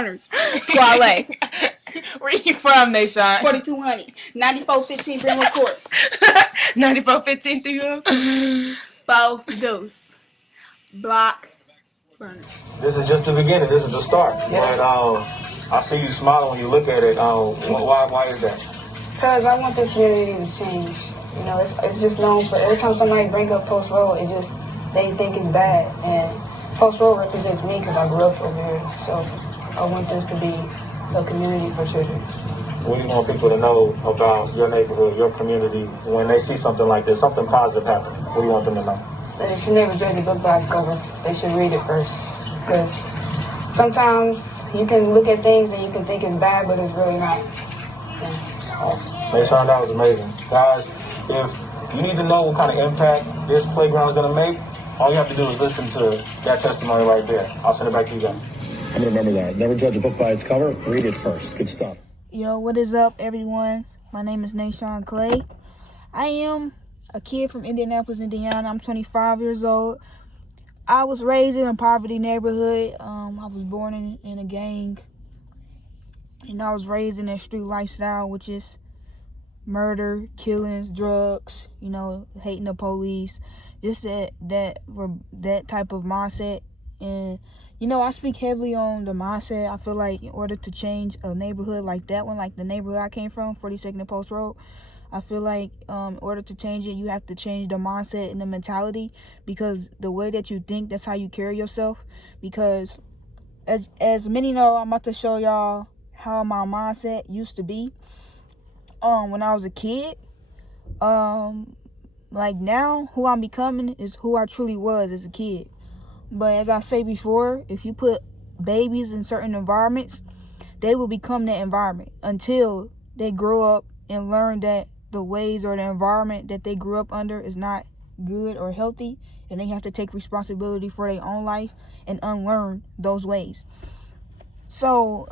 burners. Squale. Where you from, Nayshawn? 4200. 9415 Brentwood Court. 9415 through you? Bow Deuce. Block burner. This is just the beginning. This is the start. But I see you smiling when you look at it. Why is that? Because I want this community to change. You know, it's just known for every time somebody bring up Post Road, they think it's bad. And Post Road represents me because I grew up over here. So I want this to be a community for children. What do you want people to know about your neighborhood, your community, when they see something like this, something positive happen? What do you want them to know? They should never judge a book by its cover. They should read it first. Because sometimes you can look at things and you can think it's bad, but it's really not. Nayshawn, that was amazing. Guys, if you need to know what kind of impact this playground is going to make, all you have to do is listen to that testimony right there. I'll send it back to you guys. I'm going to remember that. Never judge a book by its cover. Read it first. Good stuff. Yo, what is up, everyone? My name is Nayshawn Clay. I am a kid from Indianapolis, Indiana. I'm 25 years old. I was raised in a poverty neighborhood. I was born in a gang. And I was raised in that street lifestyle, which is murder, killings, drugs, hating the police. Just that type of mindset. And I speak heavily on the mindset. I feel like in order to change a neighborhood like that one, like the neighborhood I came from, 42nd and Post Road, I feel like in order to change it, you have to change the mindset and the mentality, because the way that you think, that's how you carry yourself. Because as many know, I'm about to show y'all how my mindset used to be when I was a kid. Like now, who I'm becoming is who I truly was as a kid. But as I say before, if you put babies in certain environments, they will become that environment until they grow up and learn that the ways or the environment that they grew up under is not good or healthy, and they have to take responsibility for their own life and unlearn those ways. So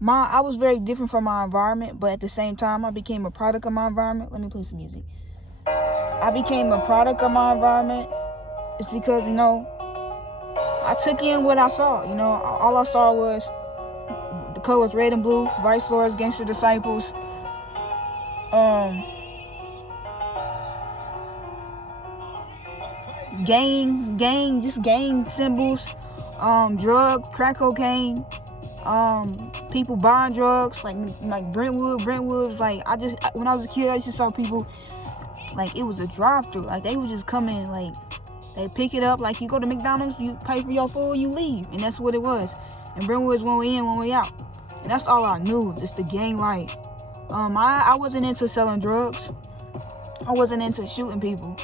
I was very different from my environment, but at the same time, I became a product of my environment. Let me play some music. I became a product of my environment. It's because, I took in what I saw. All I saw was the colors red and blue, Vice Lords, Gangster Disciples, gang symbols, drugs, crack cocaine, people buying drugs, like Brentwood was like, when I was a kid, I used to saw people, like, it was a drive-through, like, they would just come in, like, they pick it up, like, you go to McDonald's, you pay for your food, you leave, and that's what it was. And Brentwood's one way in, one way out, and that's all I knew, just the gang life. I wasn't into selling drugs, I wasn't into shooting people,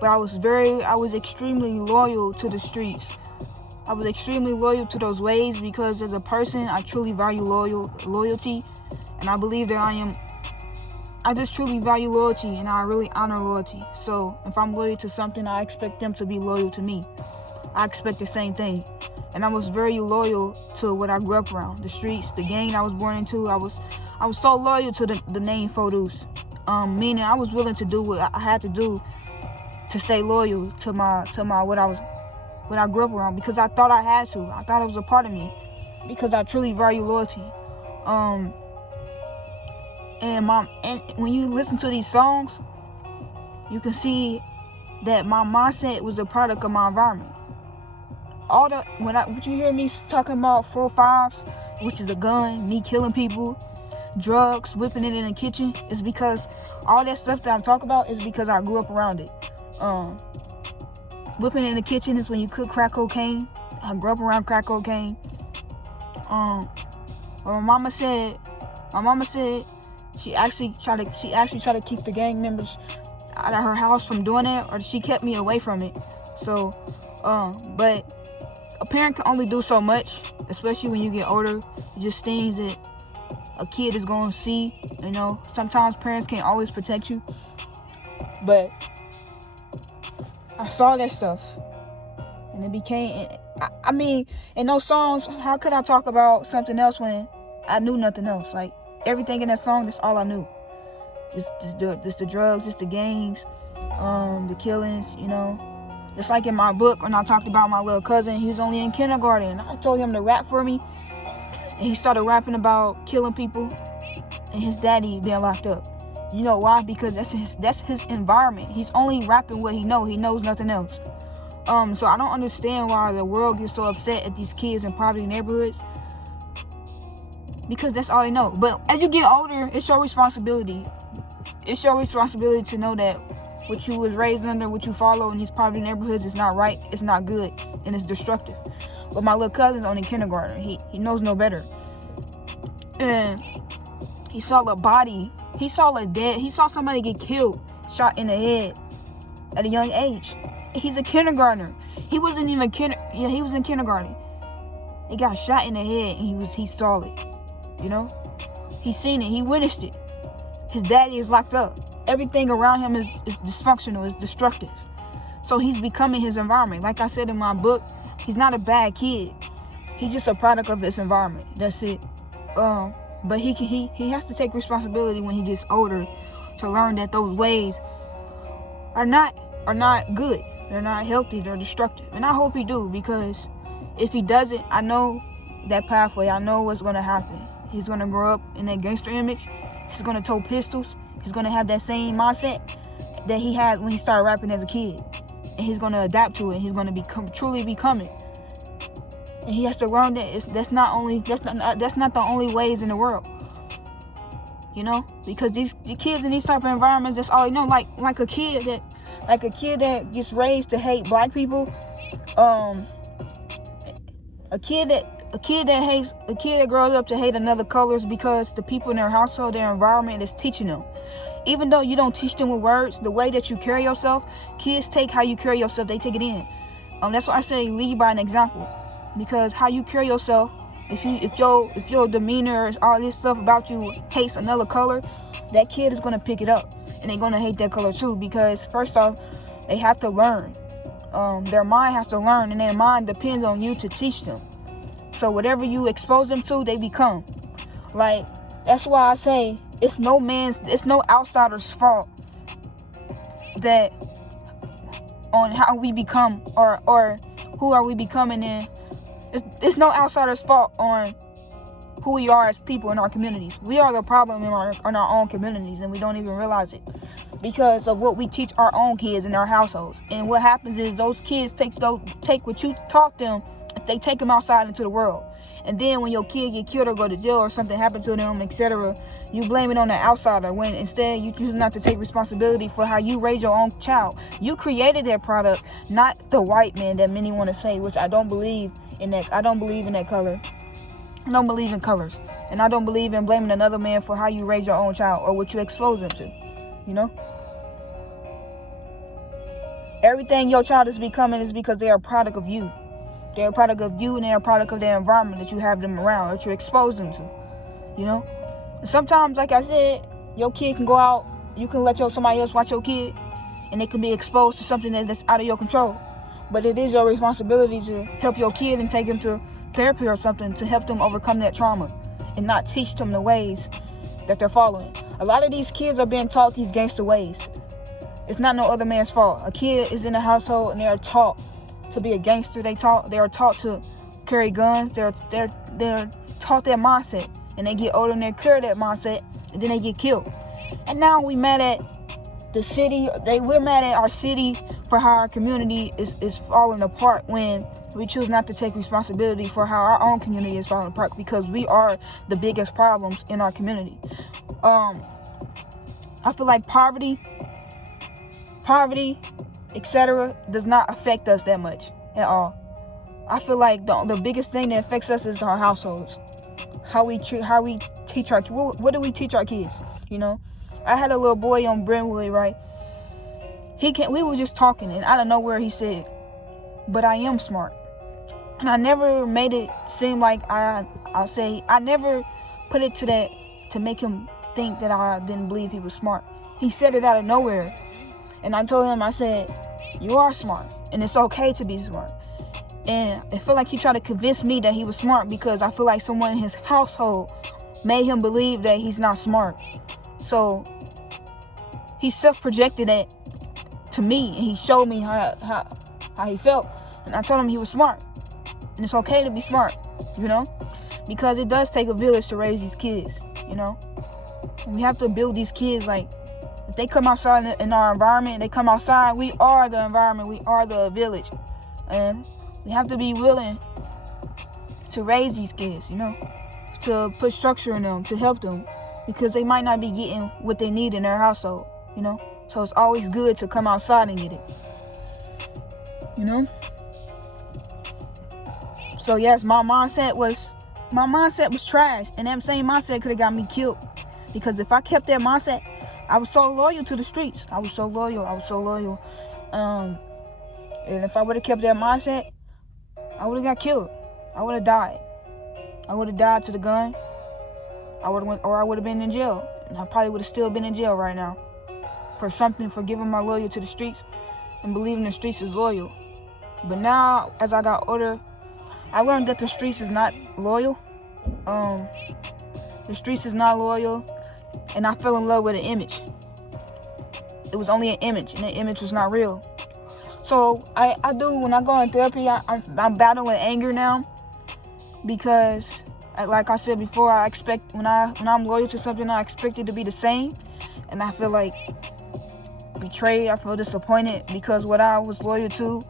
but I was extremely loyal to the streets. I was extremely loyal to those ways, because as a person, I truly value loyalty, and I believe that I just truly value loyalty, and I really honor loyalty. So if I'm loyal to something, I expect them to be loyal to me. I expect the same thing. And I was very loyal to what I grew up around, the streets, the gang I was born into. I was so loyal to the name Foduce, meaning I was willing to do what I had to do to stay loyal to what I grew up around, because I thought I had to. I thought it was a part of me, because I truly value loyalty. And when you listen to these songs, you can see that my mindset was a product of my environment. What you hear me talking about 4-5s, which is a gun, me killing people, drugs, whipping it in the kitchen, is because all that stuff that I'm talking about is because I grew up around it. Whipping it in the kitchen is when you cook crack cocaine. I grew up around crack cocaine. My mama said she actually tried to keep the gang members out of her house from doing it, or she kept me away from it. So, but a parent can only do so much, especially when you get older. Just things that a kid is going to see. Sometimes parents can't always protect you, but I saw that stuff, and it became. I mean, in those songs, how could I talk about something else when I knew nothing else? Like, everything in that song, that's all I knew. Just the drugs, just the gangs, the killings, Just like in my book, when I talked about my little cousin, he was only in kindergarten. I told him to rap for me. and he started rapping about killing people and his daddy being locked up. You know why? Because that's his environment. He's only rapping what he knows. He knows nothing else. So I don't understand why the world gets so upset at these kids in poverty neighborhoods, because that's all they know. But as you get older, it's your responsibility. It's your responsibility to know that what you was raised under, what you follow in these poverty neighborhoods is not right, it's not good, and it's destructive. But my little cousin's only kindergarten. He knows no better. And he saw a body. He saw somebody get killed, shot in the head at a young age. He's a kindergartner. He wasn't even he was in kindergarten. He got shot in the head and he saw it. You know? He seen it. He witnessed it. His daddy is locked up. Everything around him is dysfunctional, is destructive. So he's becoming his environment. Like I said in my book, he's not a bad kid. He's just a product of his environment. That's it. But he has to take responsibility when he gets older to learn that those ways are not good. They're not healthy. They're destructive. And I hope he do, because if he doesn't, I know that pathway. I know what's going to happen. He's going to grow up in that gangster image. He's going to tote pistols. He's going to have that same mindset that he had when he started rapping as a kid. And he's going to adapt to it. He's going to truly become it. And he has to learn that that's not the only ways in the world. You know? Because the kids in these type of environments, that's all they know. Like a kid that gets raised to hate black people, a kid that grows up to hate another colors because the people in their household, their environment is teaching them. Even though you don't teach them with words, the way that you carry yourself, kids take how you carry yourself, they take it in. That's why I say lead by an example, because how you carry yourself, if your demeanor, all this stuff about you hates another color, that kid is gonna pick it up and they're gonna hate that color too. Because first off, they have to learn. Their mind has to learn, and their mind depends on you to teach them. So whatever you expose them to, they become. Like, that's why I say it's no outsider's fault that on how we become or who are we becoming in. It's no outsider's fault on who we are as people in our communities. We are the problem in our own communities, and we don't even realize it because of what we teach our own kids in our households. And what happens is those kids take what you taught them, they take them outside into the world. And then when your kid get killed or go to jail or something happened to them, etc., you blame it on the outsider, when instead you choose not to take responsibility for how you raise your own child. You created that product, not the white man that many want to say, which I don't believe in that. I don't believe in that color. I don't believe in colors. And I don't believe in blaming another man for how you raise your own child or what you expose them to. You know? Everything your child is becoming is because they are a product of you. They're a product of you, and they're a product of the environment that you have them around, that you expose them to. You know? And sometimes, like I said, your kid can go out, you can let somebody else watch your kid, and they can be exposed to something that's out of your control. But it is your responsibility to help your kid and take them to therapy or something to help them overcome that trauma and not teach them the ways that they're following. A lot of these kids are being taught these gangster ways. It's not no other man's fault. A kid is in a household and they're taught to be a gangster. They are taught to carry guns. They're taught that mindset, and they get older and they carry that mindset, and then they get killed. And now we mad at the city. We're mad at our city for how our community is falling apart when we choose not to take responsibility for how our own community is falling apart, because we are the biggest problems in our community. I feel like poverty, etc., does not affect us that much at all. I feel like the biggest thing that affects us is our households. How we teach our what do we teach our kids? You know, I had a little boy on Brentwood, right? We were just talking, and out of nowhere he said, "But I am smart." And I never made it seem like I never put it to that to make him think that I didn't believe he was smart. He said it out of nowhere. And I told him, I said, "You are smart, and it's okay to be smart." And I feel like he tried to convince me that he was smart because I feel like someone in his household made him believe that he's not smart. So he self-projected it to me, and he showed me how he felt. And I told him he was smart, and it's okay to be smart, you know? because it does take a village to raise these kids, you know. We have to build these kids. Like, if they come outside in our environment, they come outside, we are the environment, we are the village. And we have to be willing to raise these kids, you know, to put structure in them, to help them, because they might not be getting what they need in their household, you know. So it's always good to come outside and get it, you know. So yes, my mindset was trash, and that same mindset could have got me killed. Because if I kept that mindset, I was so loyal to the streets. I was so loyal. And if I would have kept that mindset, I would have got killed. I would have died. I would have died to the gun. I would have been in jail. And I probably would have still been in jail right now for giving my loyalty to the streets and believing the streets is loyal. But now, as I got older, I learned that the streets is not loyal. The streets is not loyal. And I fell in love with an image. It was only an image, and the image was not real. So I do, when I go in therapy, I'm battling anger now, because like I said before, I expect when I'm loyal to something, I expect it to be the same, and I feel like betrayed. I feel disappointed because what I was loyal to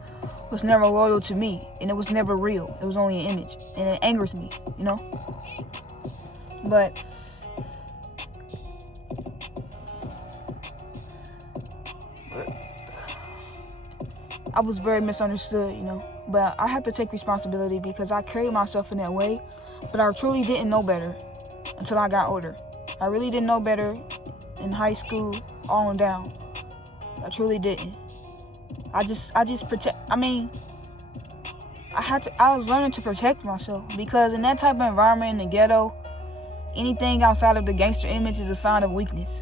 was never loyal to me, and it was never real. It was only an image, and it angers me, you know. But I was very misunderstood, you know. But I had to take responsibility because I carried myself in that way. But I truly didn't know better until I got older. I really didn't know better in high school on down. I truly didn't. I was learning to protect myself, because in that type of environment, in the ghetto, anything outside of the gangster image is a sign of weakness.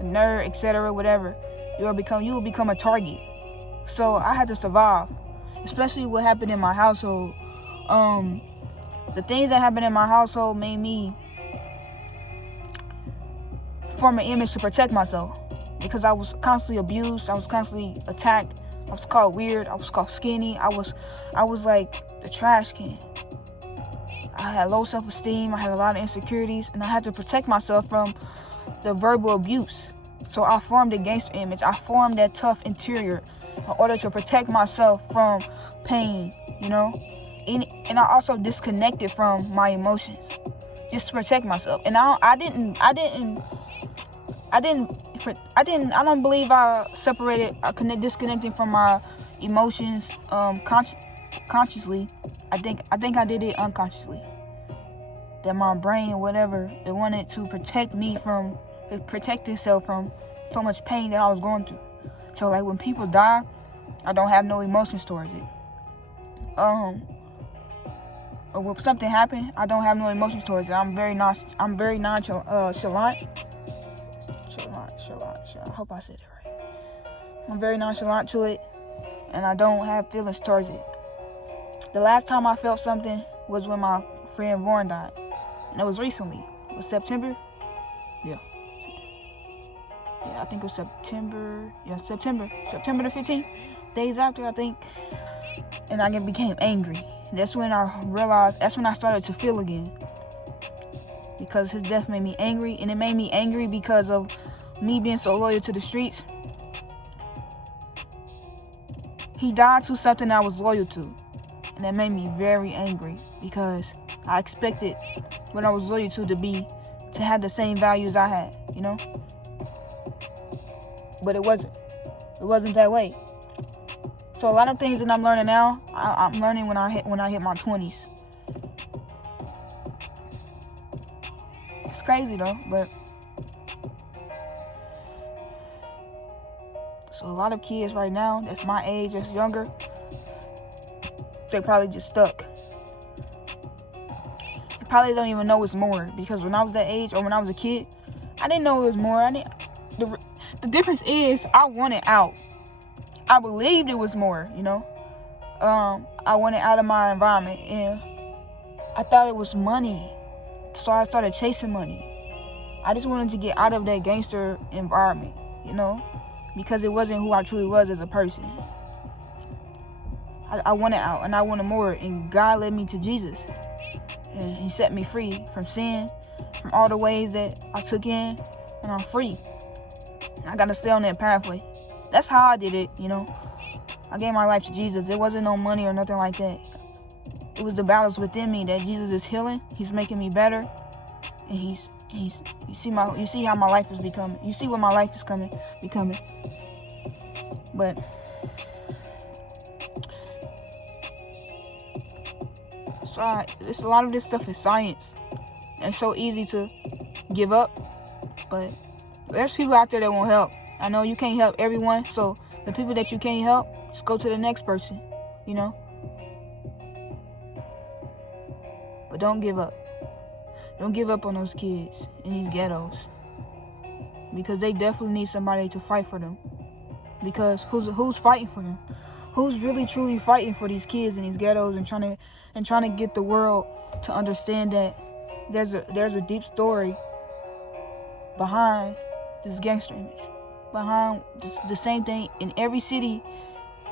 A nerd, etc., whatever. You will become a target. So I had to survive, especially what happened in my household. The things that happened in my household made me form an image to protect myself, because I was constantly abused. I was constantly attacked. I was called weird. I was called skinny. I was like the trash can. I had low self-esteem. I had a lot of insecurities, and I had to protect myself from the verbal abuse. So I formed a gangster image. I formed that tough interior in order to protect myself from pain, you know. And I also disconnected from my emotions just to protect myself. And I don't believe I disconnecting from my emotions consciously. I think I did it unconsciously. That my brain, whatever, it wanted to protect itself from so much pain that I was going through. So like when people die, I don't have no emotions towards it. Or when something happened, I don't have no emotions towards it. I'm very nonchalant. I hope I said it right. I'm very nonchalant to it, and I don't have feelings towards it. The last time I felt something was when my friend Vaughn died, and it was recently. It was September. Yeah, I think it was September. Yeah, September the 15th. Days after, I think. And I became angry. That's when I realized. That's when I started to feel again. Because his death made me angry, and it made me angry because of me being so loyal to the streets. He died to something I was loyal to, and that made me very angry because I expected what I was loyal to have the same values I had, you know. But it wasn't. It wasn't that way. So a lot of things that I'm learning now, I'm learning when I hit my 20s. It's crazy though, but so a lot of kids right now that's my age, that's younger, they probably just stuck. They probably don't even know it's more, because when I was that age or when I was a kid, I didn't know it was more. The difference is I wanted out. I believed it was more, you know. I wanted out of my environment, and I thought it was money. So I started chasing money. I just wanted to get out of that gangster environment, you know, because it wasn't who I truly was as a person. I wanted out, and I wanted more, and God led me to Jesus. And he set me free from sin, from all the ways that I took in, and I'm free. And I gotta stay on that pathway. That's how I did it, you know. I gave my life to Jesus. It wasn't no money or nothing like that. It was the balance within me that Jesus is healing. He's making me better, and he's you see how my life is becoming. You see what my life is becoming. But it's a lot of this stuff is science. And it's so easy to give up, but there's people out there that won't help. I know you can't help everyone, so the people that you can't help, just go to the next person, you know. But don't give up. Don't give up on those kids in these ghettos, because they definitely need somebody to fight for them. Because who's fighting for them? Who's really truly fighting for these kids in these ghettos and trying to get the world to understand that there's a deep story behind this gangster image, behind the same thing in every city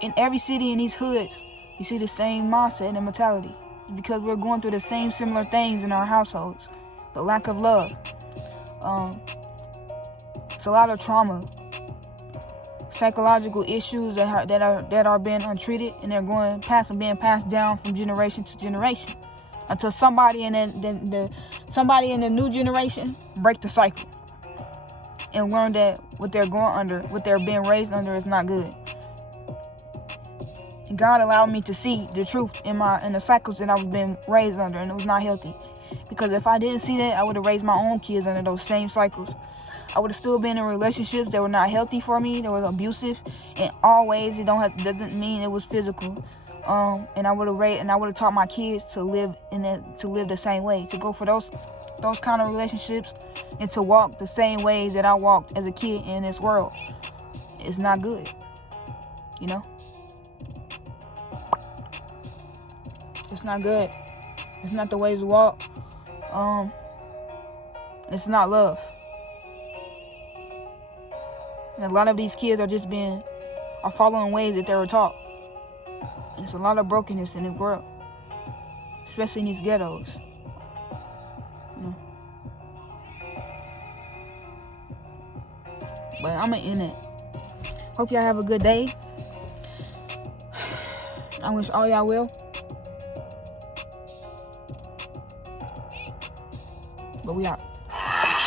in these hoods. You see the same mindset and mentality, because we're going through the same similar things in our households. The lack of love. It's a lot of trauma, psychological issues that are being untreated, and they're being passed down from generation to generation until somebody in the new generation break the cycle and learn that what they're being raised under is not good. And God allowed me to see the truth in the cycles that I was being raised under, and it was not healthy. Because if I didn't see that, I would have raised my own kids under those same cycles. I would have still been in relationships that were not healthy for me, that were abusive in all ways. Doesn't mean it was physical. And I would have taught my kids to live the same way, to go for those kind of relationships, and to walk the same ways that I walked as a kid in this world. It's not good, you know. It's not good. It's not the way to walk. It's not love. And a lot of these kids are following ways that they were taught. And there's a lot of brokenness in this world, especially in these ghettos. You know. But I'm gonna end it. Hope y'all have a good day. I wish all y'all will. But we out.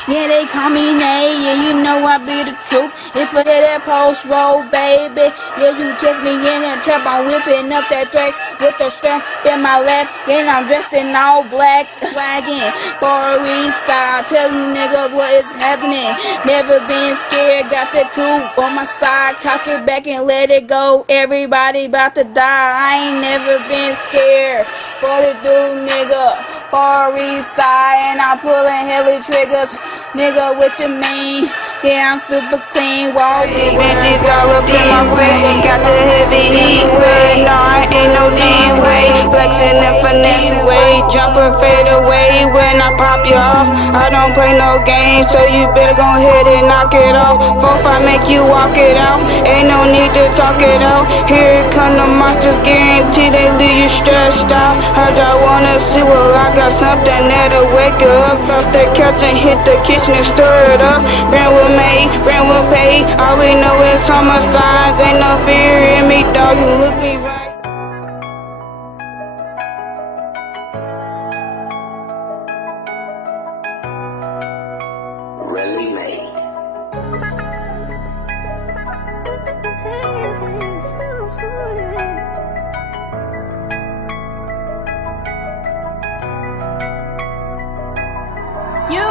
Yeah, they call me Nay, yeah, you know I be the truth. If I hit that post roll, baby, yeah, you catch me in that trap. I'm whipping up that track with the strap in my lap, and I'm dressed in all black, swaggin' for East Side. Tell you niggas what is happening. Never been scared, got that tube on my side. Cock it back and let it go. Everybody about to die. I ain't never been scared. For the dude, nigga, for East Side, and I'm pulling hella triggers. Nigga, what you mean? Yeah, I'm super clean, walking. Bitches all up in my face, got the heavy heat way. No, I ain't no leeway. Flexing and finesse way, jumper fade away when I pop you off. I don't play no games, so you better go ahead and knock it off. 4-5 make you walk it out, ain't no need to talk it out. Here come the monsters, guarantee they leave you stressed out. Heard y'all wanna see, well I got something that'll wake you up. Off that couch and hit the kitchen and stir it up. Brand will make, brand will pay. All we know is summer signs. Ain't no fear in me, dog. You look me right. Really made. You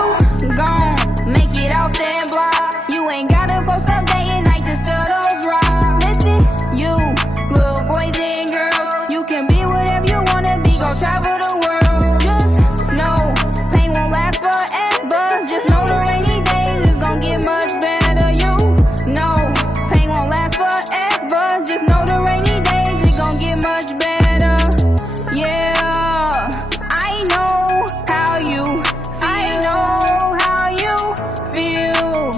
gon' make it off that block. You ain't gotta post up day and night to sell those rocks. Listen, you little boys and girls, you can be whatever you wanna be. Go travel the world. Just know pain won't last forever. Just know the rainy days is gon' get much better. You know pain won't last forever. Just know the rainy days is gon' get much better. Yeah, I know how you feel.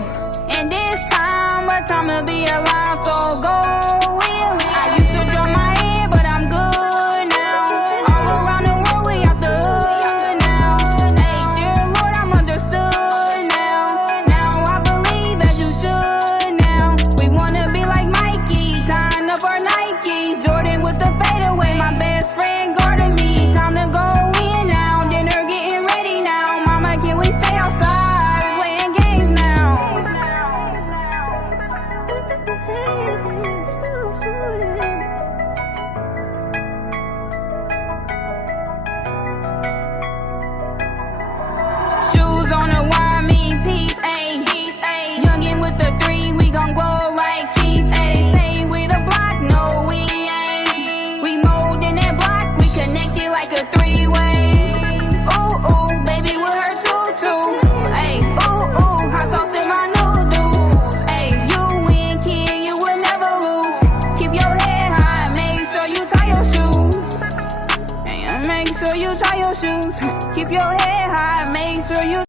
high, make sure you